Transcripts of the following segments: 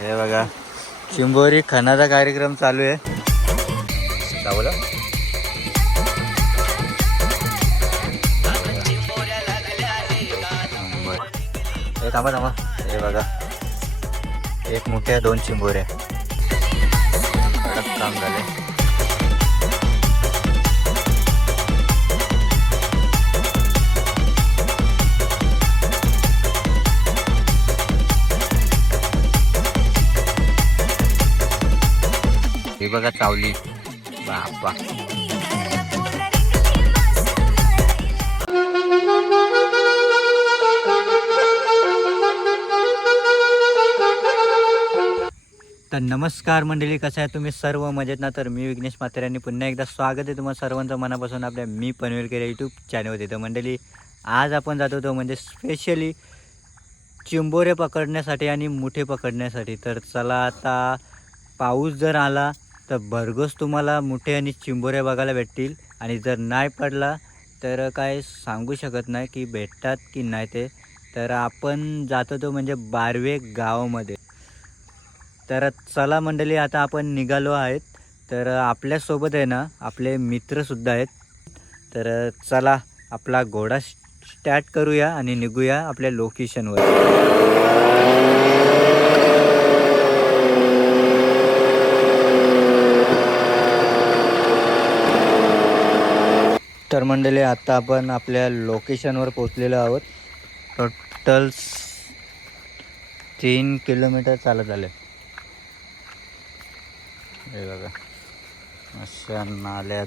हे बघा चिंबोरी खणाचा कार्यक्रम चालू आहे. बोला हे थांबा थांबा. हे बघा एक मोठ्या 2 चिंबोऱ्या. कडक काम झाले. हे बघा चावली. बापा तर नमस्कार मंडळी, कसं आहे तुम्ही सर्व मजेत ना. तर मी विघ्नेश म्हात्रे यांनी पुन्हा एकदा स्वागत आहे तुम्हाला सर्वांचं मनापासून आपल्या मी पनवेलकर यूट्यूब चॅनलवरती. तर मंडळी आज आपण जात होतो म्हणजे स्पेशली चिंबोरे पकडण्यासाठी आणि मुठे पकडण्यासाठी. तर चला आता पाऊस जर आला तर भरघोस तुम्हाला मुठे आणि चिंबोरे बघायला भेटतील, आणि जर नाही पडला तर काय सांगू शकत नाही की भेटतात की नाही ते. तर आपण जात होतो म्हणजे बारवे गावामध्ये. तर चला मंडळी आता आपण निघालो आहेत. तर आपल्यासोबत आहे ना आपले मित्रसुद्धा आहेत. तर चला आपला घोडा स्टार्ट करूया आणि निघूया आपल्या लोकेशनवर. तर मंडळी आता आपण आपल्या लोकेशनवर पोचलेलो आहोत. टोटल 3 किलोमीटर चालत आले. हे बघा अशा नाल्यात.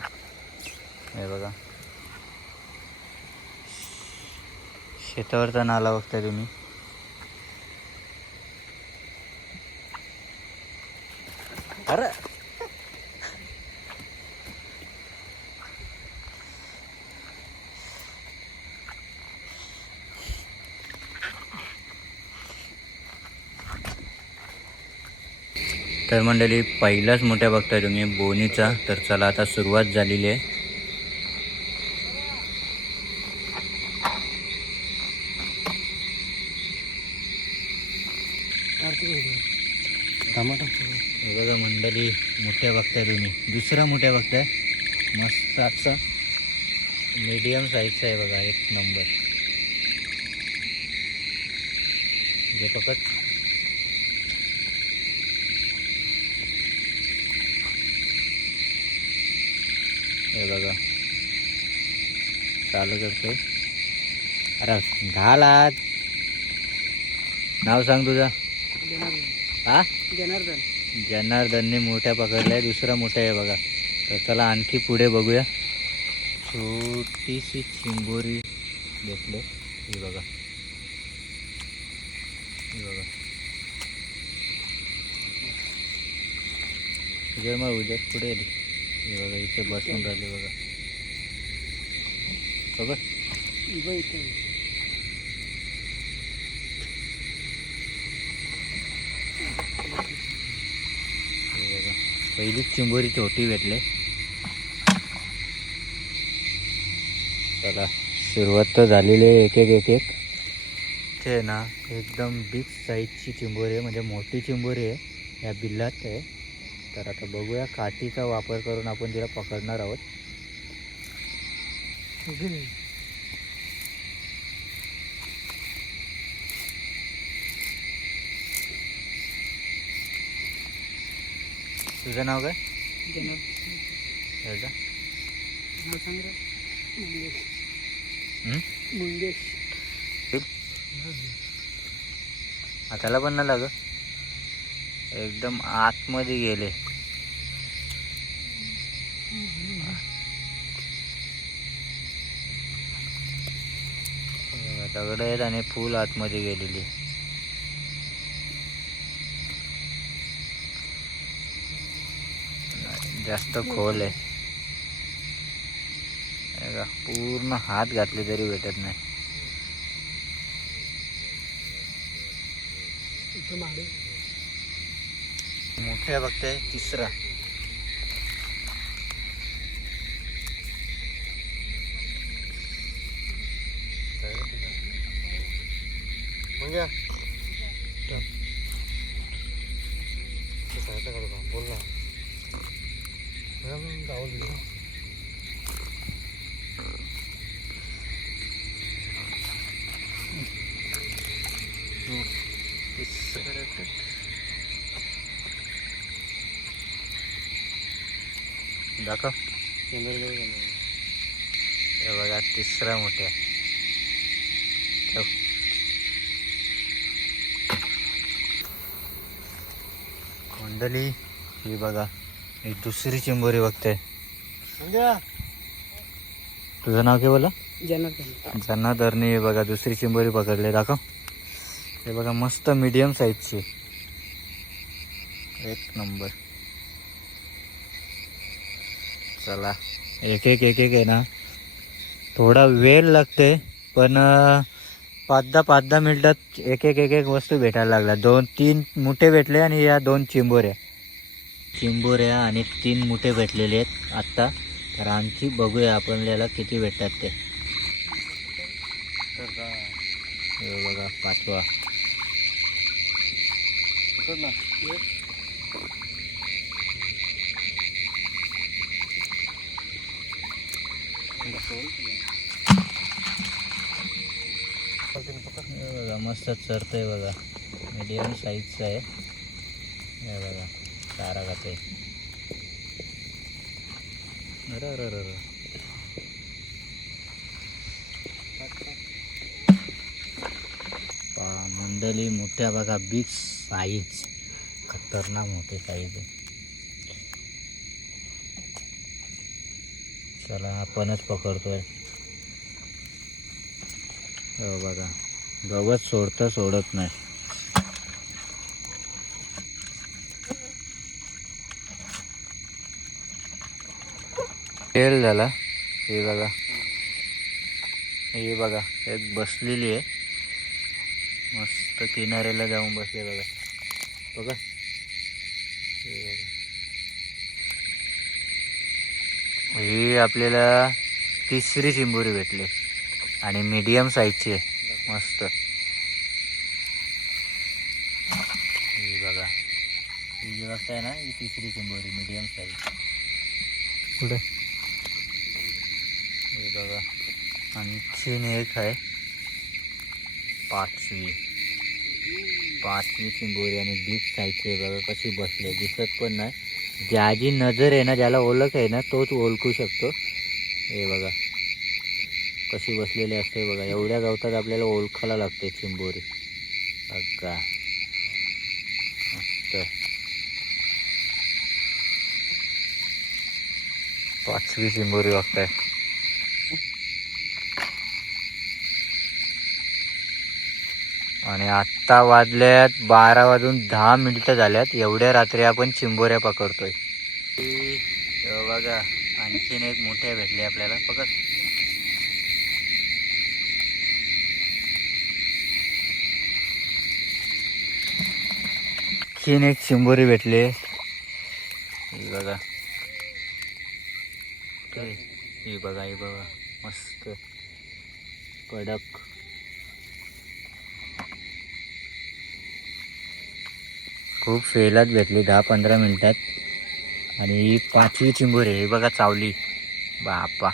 हे बघा शेतावरचा नाला बघताय तुम्ही. अरे तर मंडळी पहिलाच मोठ्या बघताय तुम्ही बोनीचा. तर चला आता सुरुवात झालेली आहे. हे बघा मंडळी मोठ्या बघताय तुम्ही. दुसरा मोठ्या बघताय मस्त आजचा मीडियम साईजचा आहे बघा, एक नंबर. जे पकड हे बघा चालू करतोय. अरे घालात. नाव सांग तुझं. हा जनार्दन. जनार्दनने मोठ्या पकडलाय. दुसरा मोठा आहे बघा. तर चला आणखी पुढे बघूया. छोटीशी चिंबोरी भेटले. हे बघा हे बघा. तुझ्या मग उद्याच पुढे आली. हे बघा इथे बसून राहिले बघा. बघा पहिलीच चिंबोरी छोटी भेटले. चला सुरुवात तर झालेली आहे. एक एक ते ना एकदम बिग साईजची चिंबोरी आहे, म्हणजे मोठी चिंबोरी आहे. या बिल्लात आहे. तर आता बघूया काठीचा वापर करून आपण तिला पकडणार आहोत. तुझं नाव काय? जनार्दन. नाव सांग रे. मुंगेश. हाताला पण नाही लागत. एकदम आतमध्ये गेले. दगड आहेत आणि फुल आतमध्ये गेलेली. जास्त खोल आहे. पूर्ण हात घातले तरी भेटत नाही. मोठ्या बघताय तिसरा. बोल ना. दाखव. हे बघा तिसरा मोठ्या. मंडळी ही बघा, ही दुसरी चिंबोरी बघते. तुझं नाव काय बोला? जनार्दन. जनार्दनने हे बघा दुसरी चिंबोरी पकडले. दाखव. हे बघा मस्त मीडियम साईजची, एक नंबर. चला एक एक आहे ना, थोडा वेळ लागते पण 5-10 मिनिटात एक एक वस्तू भेटायला लागला. 2-3 मुठे भेटले आणि या 2 चिंबोऱ्या आणि 3 मुठे भेटलेले आहेत आत्ता. तर आणखी बघूया आपल्याला किती भेटतात ते. हे बघा 5वा. बघा मस्त चरतंय बघा, मीडियम साईजचं आहे. हे बघा चारा खाते. मंडळी मोठ्या बघा, बिग साईज, खतरनाक मोठे साईज आहे. चला आपणच पकडतोय. हो बघा, गवत सोडत नाही. तेल झाला. हे बघा एक बसलेली आहे, मस्त किनाऱ्याला जाऊन बसले बघा. बघा ही आपल्याला तिसरी चिंबोरी भेटली आणि मीडियम साईजची आहे मस्त. ही बघा, ही जी बघताय ना, ही तिसरी चिंबोरी मीडियम साईज. पुढे हे बघा आणखीन एक आहे, पाचवी चिंबोरी आणि बिग साईजची आहे बघा. कशी बसले दिसत पण नाही. ज्याची नजर आहे ना, ज्याला ओळख आहे ना, तोच ओळखू शकतो. हे बघा कशी बसलेली असते बघा. एवढ्या गवतात आपल्याला ओळखायला लागते चिंबोरी बघा. मस्त 5वी चिंबोरी बघताय. आणि आत्ता वाजल्यात 12:10 झाल्यात. एवढ्या रात्री आपण चिंबोऱ्या पकडतोय. बघा आणखीन एक मोठ्या भेटले आपल्याला. पकड. आणखीन एक चिंबोरी भेटले. बघा ही बघा मस्त कडक. खूप फेलात भेटली 10-15 मिनिटात. आणि ही 5वी चिंबोरी आहे. ही बघा चावली बापा.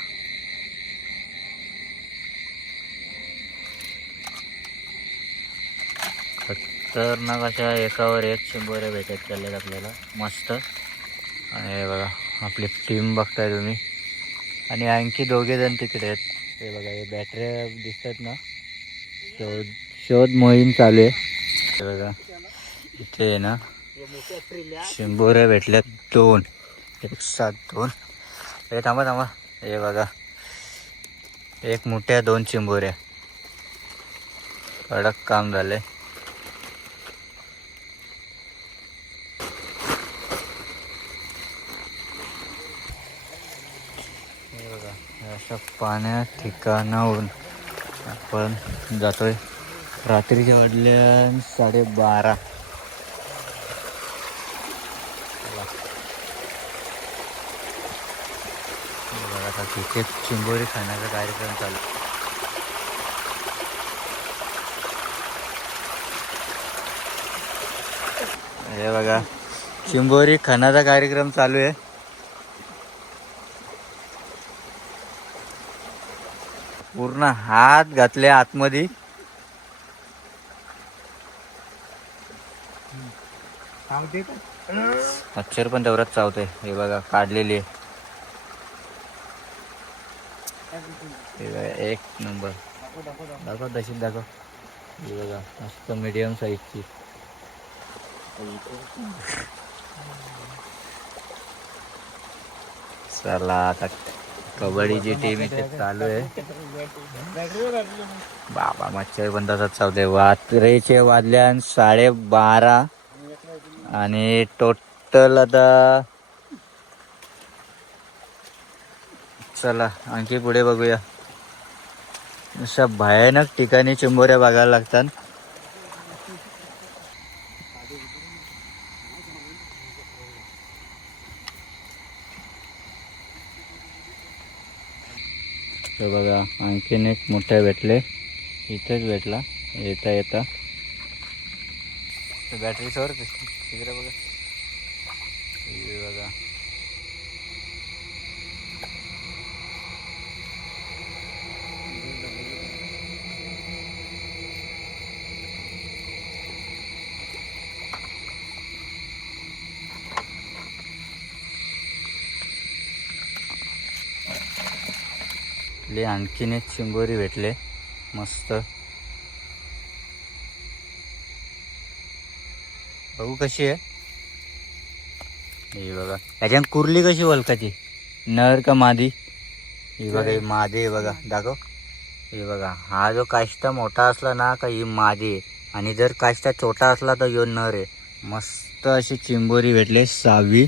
खतरनाक अशा एकावर एक चिंबोऱ्या भेटत चालल्यात आपल्याला मस्त. आणि हे बघा आपली टीम बघताय तुम्ही. आणि आणखी 2 जण तिकडे आहेत. हे बघा हे बॅटऱ्या दिसतात ना, शोध मोहीम चालू आहे. हे बघा इथे आहे ना, चिंबोऱ्या भेटल्यात 2, एक साथ 2. हे थांबा. हे बघा एक मोठ्या 2 चिंबोऱ्या. कडक काम झालंय. हे बघा अशा पाण्या ठिकाणाहून आपण जातोय. रात्रीच्या वाजल्या 12:30. आता तिथे चिंबोरी खाण्याचा कार्यक्रम चालू. हे बघा चिंबोरी खणाचा कार्यक्रम चालू आहे. पूर्ण हात घातले आतमध्ये. मच्छर पण तेवढाच चावतोय. हे बघा काढलेली आहे. हे बघा, एक नंबर. दाखव तशीच दाखव. हे बघा मस्त मीडियम साईजची. चला आता कबड्डीची टीम इथे चालू आहे. बाबा मच्छर पण तसाच चावते. रात्रीचे वाजल्यान 12:30 आणि टोटल आता चला आणखी पुढे बघूया. अशा भयानक ठिकाणी चिंबोऱ्या बघायला लागतात. हे बघा आणखीन एक मोठे भेटले. इथेच भेटला येता येता. बॅटरी सवर तिकडे बघा. हे बघा आणखीन एक चिंबोरी भेटले मस्त. बघू कशी आहे. हे बघा त्याच्यात कुर्ली कशी वलकाची, नर का मादी. ही बघा ही मादी आहे बघा. दाखव. हे बघा हा जो काष्टा मोठा असला ना का ही मादी आहे, आणि जर काष्टा छोटा असला तर ह्यो नर आहे. मस्त अशी चिंबोरी भेटले 6वी.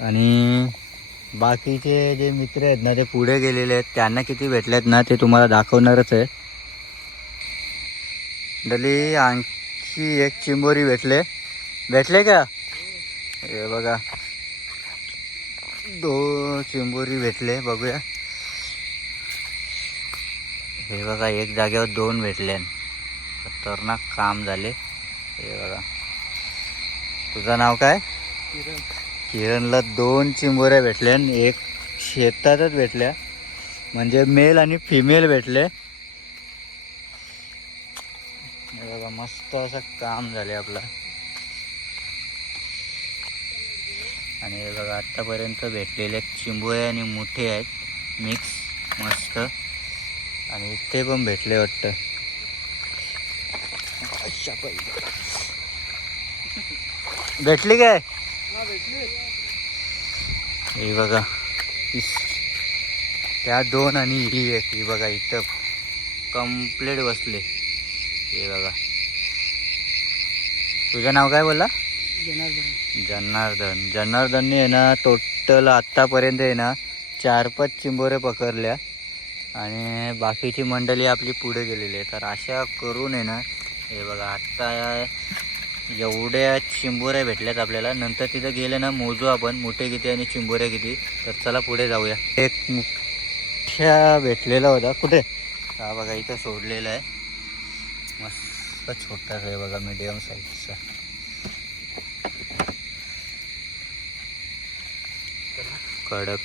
आणि बाकीचे जे मित्र आहेत ना ते पुढे गेलेले आहेत. त्यांना किती भेटलेत ना ते तुम्हाला दाखवणारच आहे. डली आणखी एक चिंबोरी भेटले का. हे बघा 2 चिंबोरी भेटले. बघूया. हे बघा एक जागेवर 2 भेटले. खतरनाक काम झाले. हे बघा. तुझं नाव काय. किरणला 2 चिंबोऱ्या भेटल्या. एक शेतातच भेटल्या, म्हणजे मेल आणि फिमेल भेटले. हे बघा मस्त असं काम झाले आपलं. आणि हे बघा आतापर्यंत भेटलेले चिंबोऱ्या आणि मुठे आहेत मिक्स मस्त. आणि इथे पण भेटले वाटतं. भेटली काय. हे बघा त्या 2 आणि ही एक. ही बघा इथं कंप्लीट बसले. हे बघा. तुझं नाव काय बोलला. जनार्दनने आहे ना टोटल आत्तापर्यंत आहे ना 4-5 चिंबोरे पकडल्या. आणि बाकीची मंडळी आपली पुढे गेलेली आहे. तर अशा करून आहे ना हे बघा आत्ता एवढ्या चिंबोऱ्या भेटल्यात आपल्याला. नंतर तिथं गेले ना मोजू आपण मोठे किती आणि चिंबोऱ्या किती. तर चला पुढे जाऊया. एक मुठ्या भेटलेला होता. कुठे. हा बघा इथं सोडलेला आहे. मस्त छोटा आहे बघा मीडियम साईजचा. कडक.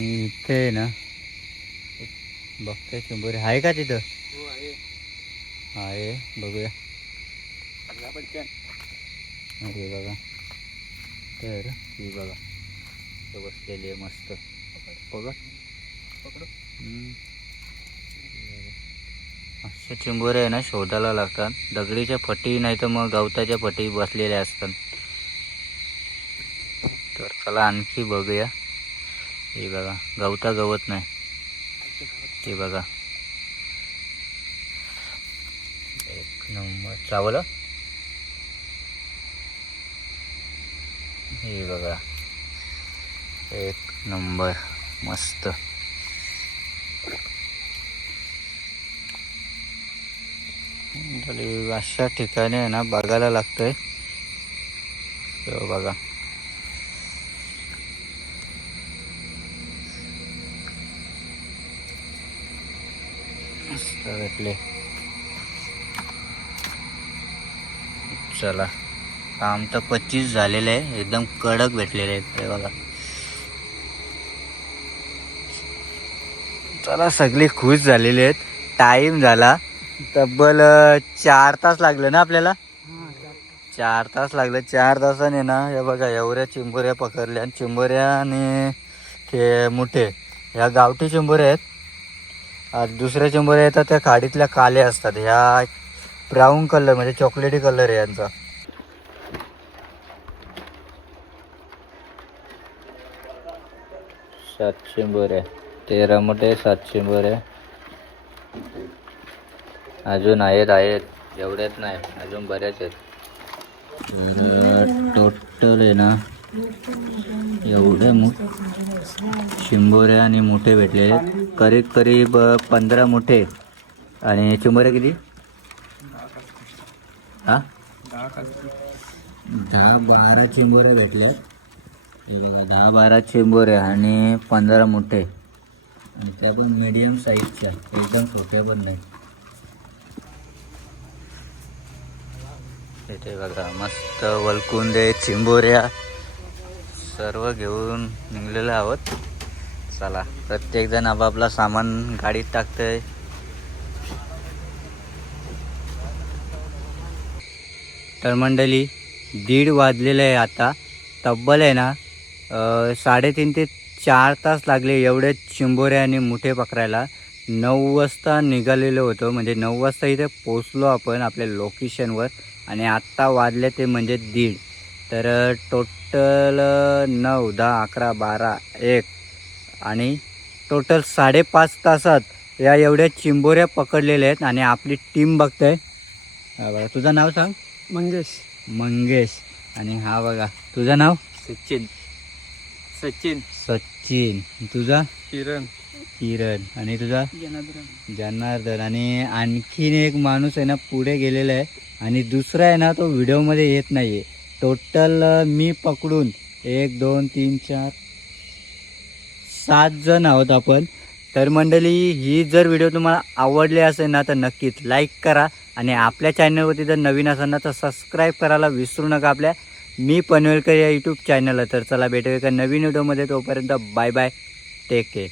इथे ना बघते चिंबोरी आहे का तिथं. आहे बघूया. हे बघा. तर ही बघा बसलेली आहे मस्त. बघा अशा चिंबोऱ्या आहे ना शोधायला लागतात. दगडीच्या फटी नाही तर मग गवताच्या फटी बसलेल्या असतात. तर चला आणखी बघूया. हे बघा गवता गवत नाही. हे बघा एक नंबर चावलं. हे बघा एक नंबर मस्त. अशा ठिकाणी आहे ना बघायला लागतंय. बघा मस्त भेटले. चला काम तर 25 झालेलं आहे, एकदम कडक भेटलेले आहेत हे बघा. चला सगळे खुश झालेले आहेत. टाईम झाला तब्बल 4 तास लागले ना आपल्याला. 4 तास लागले. 4 तासाने ना हे बघा एवढ्या चिंबोऱ्या पकडल्या. आणि चिंबोऱ्या आणि ते मोठे ह्या गावठी चिंबोऱ्या आहेत. दुसऱ्या चिंबोऱ्या येतात त्या खाडीतल्या काल्या असतात. ह्या ब्राऊन कलर म्हणजे चॉकलेटी कलर आहे यांचा. सात चिंबोऱ्या, 13 मोठे, 7 चिंबोऱ्या. अजून आहेत एवढ्याच नाही, अजून बऱ्याच आहेत. टोटल आहे ना एवढ्या चिंबोऱ्या आणि मोठे भेटले आहेत. करीब 15 मोठे आणि चिंबोऱ्या किती? 10-12 चिंबोऱ्या भेटल्यात. हे बघा 10-12 चिंबोऱ्या आणि 15 मोठे. त्या पण मीडियम साईजच्या, एकदम छोट्या पण नाही. इथे बघा मस्त वलकुंदे, चिंबोऱ्या सर्व घेऊन निघलेलो आहोत. चला प्रत्येकजण आपापला सामान गाडीत टाकतंय. तर मंडळी 1:30 वाजलेलं आहे आता. तब्बल आहे ना 3.5 ते 4 तास लागले एवढे चिंबोऱ्या आणि मुठे पकडायला. 9 वाजता निघालेलो होतो, म्हणजे 9 वाजता इथे पोचलो आपण आपल्या लोकेशनवर. आणि आत्ता वाजले ते म्हणजे 1:30. तर टोटल 9, 10, 11, 12, 1 आणि टोटल 5.5 तासात या एवढ्या चिंबोऱ्या पकडलेल्या आहेत. आणि आपली टीम बघताय. हा बघा, तुझं नाव सांग. मंगेश. आणि हा बघा तुझं नाव? सचिन. तुझा? किरण. आणि तुझा? जनार्दन. आणि आणखीन एक माणूस आहे ना पुढे गेलेला आहे. आणि दुसरा आहे ना तो व्हिडिओमध्ये येत नाही आहे. टोटल मी पकडून 1, 2, 3, 4, 7 जण आहोत आपण. तर मंडळी ही जर व्हिडिओ तुम्हाला आवडली असेल ना तर नक्कीच लाईक करा. आणि आपल्या चॅनलवरती जर नवीन असाल ना तर सबस्क्राईब करायला विसरू नका आपल्या मी पनवेलकर या यूट्यूब चॅनलला. तर चला भेटूया एका नवीन व्हिडिओमध्ये. तोपर्यंत बाय बाय, टेक केअर.